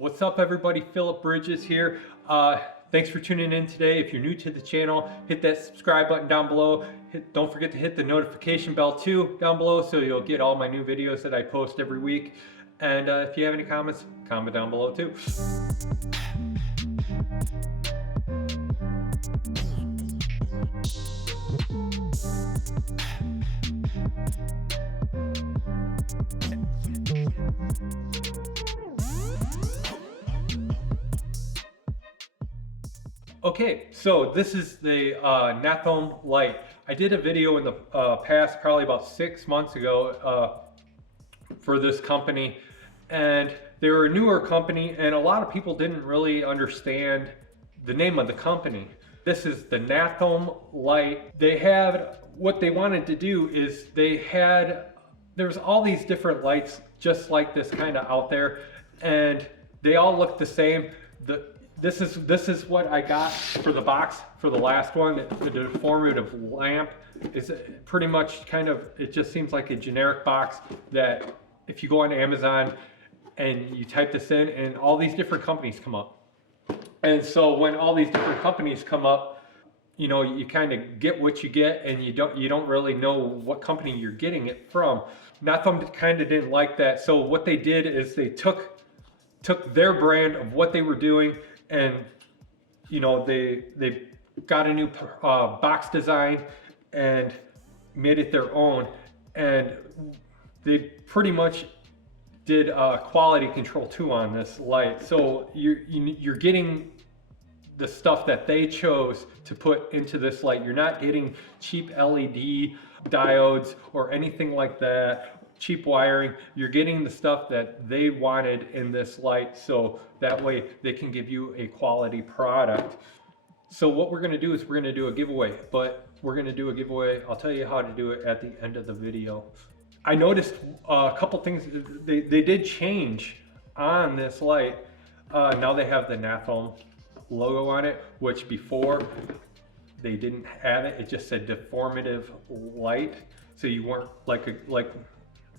What's up everybody, Philip Bridges here. Thanks for tuning in today. If you're new to the channel, hit that subscribe button down below. Don't forget to hit the notification bell too down below so you'll get all my new videos that I post every week. And if you have any comments, comment down below too. Okay, so this is the Nathome Light. I did a video in the past, probably about 6 months ago, for this company, and they were a newer company, and a lot of people didn't really understand the name of the company. This is the Nathome Light. They had, what they wanted to do is there's all these different lights just like this kind of out there, and they all look the same. This is what I got for the box for the last one. The deformative lamp is pretty much it just seems like a generic box that if you go on Amazon and you type this in, and all these different companies come up. And so when all these different companies come up, you know, you kind of get what you get, and you don't really know what company you're getting it from. Nathome kind of didn't like that. So what they did is they took their brand of what they were doing, and you know, they got a new box design and made it their own, and they pretty much did quality control too on this light. So you're getting the stuff that they chose to put into this light. You're not getting cheap LED diodes or anything like that, cheap wiring. You're getting the stuff that they wanted in this light, so that way they can give you a quality product. So what we're going to do is we're going to do a giveaway, but we're going to do a giveaway. I'll tell you how to do it at the end of the video. I noticed a couple things. They did change on this light. Now they have the Nathome logo on it, which before they didn't have it. It just said Deformative Light. So you weren't like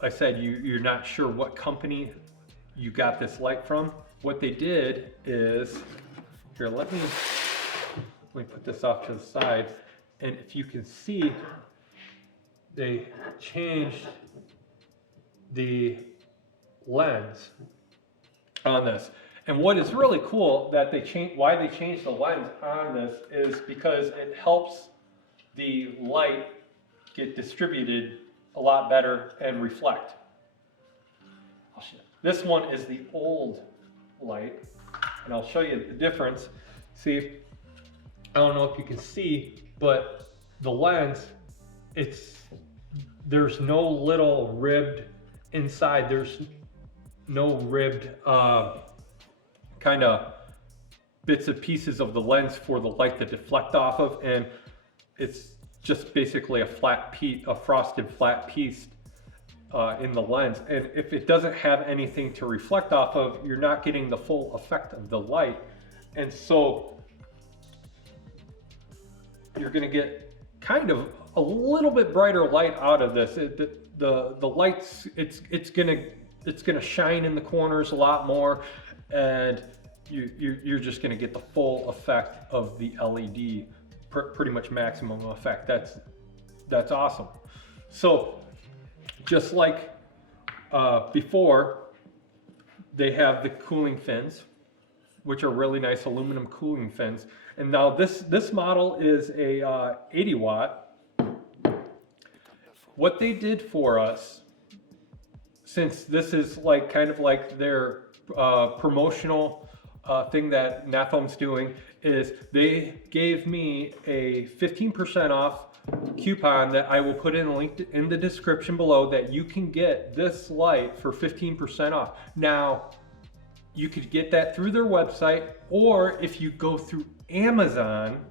I said, you're not sure what company you got this light from. What they did is, here, let me put this off to the side, and if you can see, they changed the lens on this. And what is really cool that why they changed the lens on this is because it helps the light get distributed a lot better and reflect. This one is the old light, and I'll show you the difference. See, I don't know if you can see, but the lens, there's no little ribbed inside. There's no ribbed kind of bits and pieces of the lens for the light to deflect off of, and it's just basically a frosted flat piece in the lens. And if it doesn't have anything to reflect off of, you're not getting the full effect of the light. And so you're going to get kind of a little bit brighter light out of this. The lights, it's gonna shine in the corners a lot more, and you're just gonna get the full effect of the LED. Pretty much maximum effect. That's awesome. So just like before, they have the cooling fins, which are really nice aluminum cooling fins. And now this model is a 80 watt. What they did for us, since this is kind of like their promotional thing that Nathome's doing, is they gave me a 15% off coupon that I will put in a link in the description below, that you can get this light for 15% off. Now, you could get that through their website, or if you go through Amazon,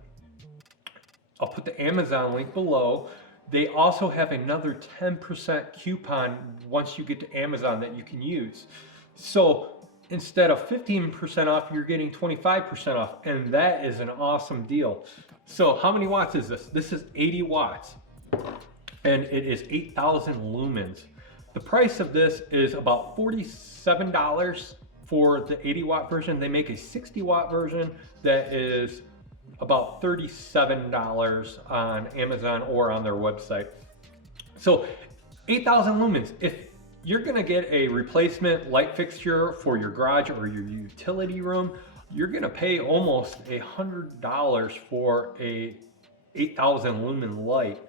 I'll put the Amazon link below. They also have another 10% coupon once you get to Amazon that you can use. So instead of 15% off, you're getting 25% off, and that is an awesome deal. So how many watts is this? This is 80 watts, and it is 8,000 lumens. The price of this is about $47 for the 80 watt version. They make a 60 watt version that is about $37 on Amazon or on their website. So 8,000 lumens. If you're gonna get a replacement light fixture for your garage or your utility room, you're gonna pay almost $100 for a 8,000 lumen light.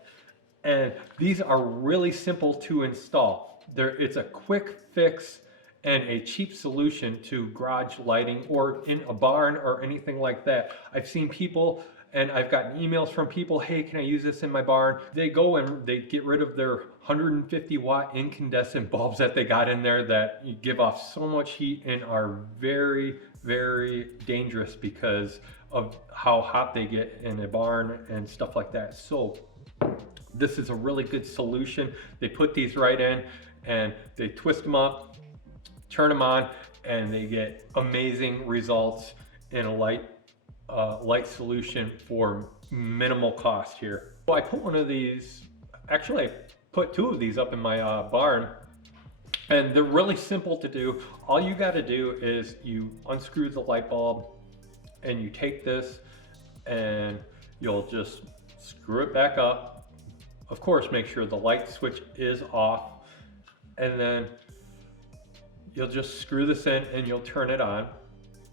And these are really simple to install. It's a quick fix and a cheap solution to garage lighting or in a barn or anything like that. I've seen people, and I've gotten emails from people, hey, can I use this in my barn? They go and they get rid of their 150 watt incandescent bulbs that they got in there that give off so much heat and are very, very dangerous because of how hot they get in a barn and stuff like that. So this is a really good solution. They put these right in and they twist them up, turn them on, and they get amazing results in a light solution for minimal cost here. So I put one of these, actually I put two of these up in my barn, and they're really simple to do. All you got to do is you unscrew the light bulb and you take this and you'll just screw it back up. Of course, make sure the light switch is off, and then you'll just screw this in and you'll turn it on,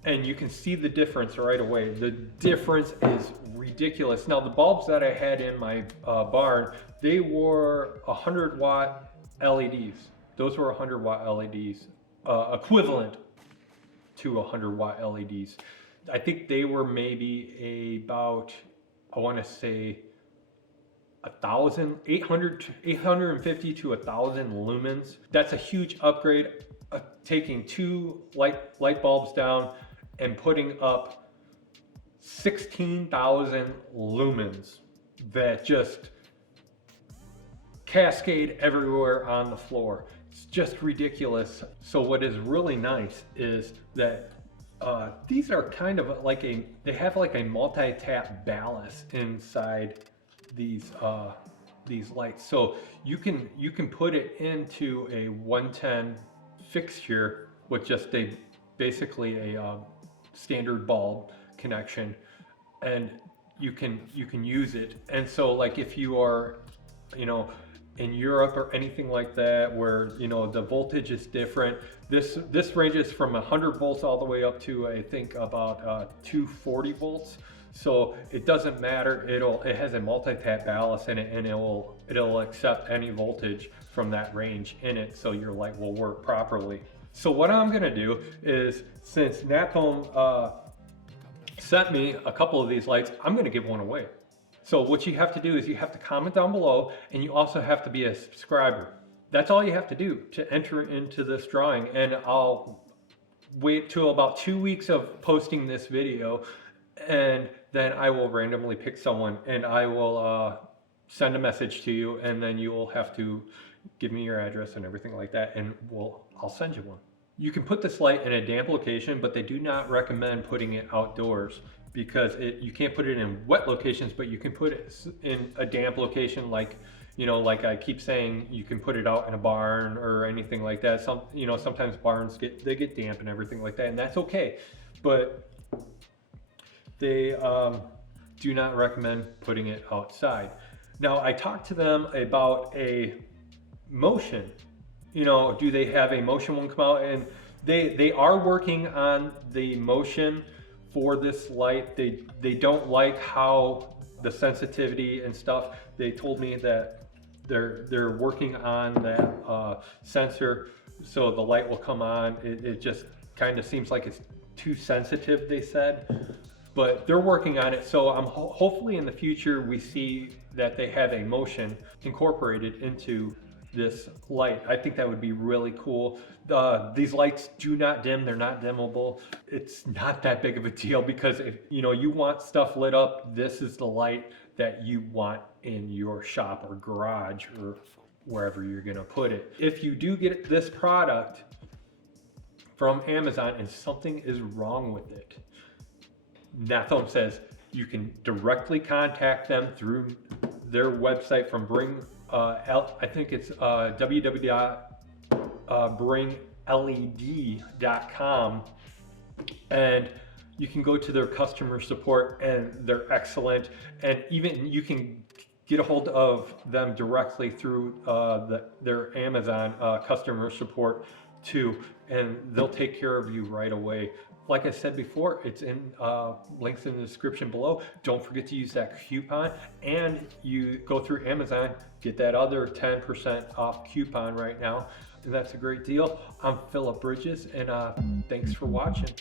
and you can see the difference right away. The difference is ridiculous. Now the bulbs that I had in my barn, they were 100 watt LEDs. Those were 100 watt LEDs, equivalent to 100 watt LEDs. I think they were maybe about, I want to say 850 to 1,000 lumens. That's a huge upgrade. Taking two light bulbs down and putting up 16,000 lumens that just cascade everywhere on the floor. It's just ridiculous. So what is really nice is that these are kind of like they have like a multi-tap ballast inside these lights. So you can put it into a 110 fixture with just basically a standard bulb connection, and you can use it. And so like if you are, you know, in Europe or anything like that where, you know, the voltage is different, this ranges from 100 volts all the way up to I think about 240 volts. So it doesn't matter. It has a multi-tap ballast in it, and it'll accept any voltage from that range in it, so your light will work properly. So what I'm gonna do is, since Nathome sent me a couple of these lights, I'm gonna give one away. So what you have to do is you have to comment down below, and you also have to be a subscriber. That's all you have to do to enter into this drawing, and I'll wait till about 2 weeks of posting this video, and then I will randomly pick someone, and I will send a message to you, and then you will have to give me your address and everything like that, and I'll send you one. You can put this light in a damp location, but they do not recommend putting it outdoors because you can't put it in wet locations, but you can put it in a damp location, like, you know, like I keep saying, you can put it out in a barn or anything like that. Sometimes barns get damp and everything like that, and that's okay. But they do not recommend putting it outside. Now I talked to them about a motion. You know, do they have a motion one come out? And they are working on the motion for this light. They don't like how the sensitivity and stuff. They told me that they're working on that sensor so the light will come on. It just kind of seems like it's too sensitive, they said, but they're working on it. So I'm hopefully in the future we see that they have a motion incorporated into this light. I think that would be really cool. These lights do not dim, they're not dimmable. It's not that big of a deal because if you want stuff lit up, this is the light that you want in your shop or garage or wherever you're gonna put it. If you do get this product from Amazon and something is wrong with it, Nathome says you can directly contact them through their website from I think it's www.bringlx.com. LED.com, and you can go to their customer support and they're excellent. And even you can get a hold of them directly through their Amazon customer support too, and they'll take care of you right away. Like I said before, it's in links in the description below. Don't forget to use that coupon, and you go through Amazon, get that other 10% off coupon right now, and that's a great deal. I'm Philip Bridges, and thanks for watching.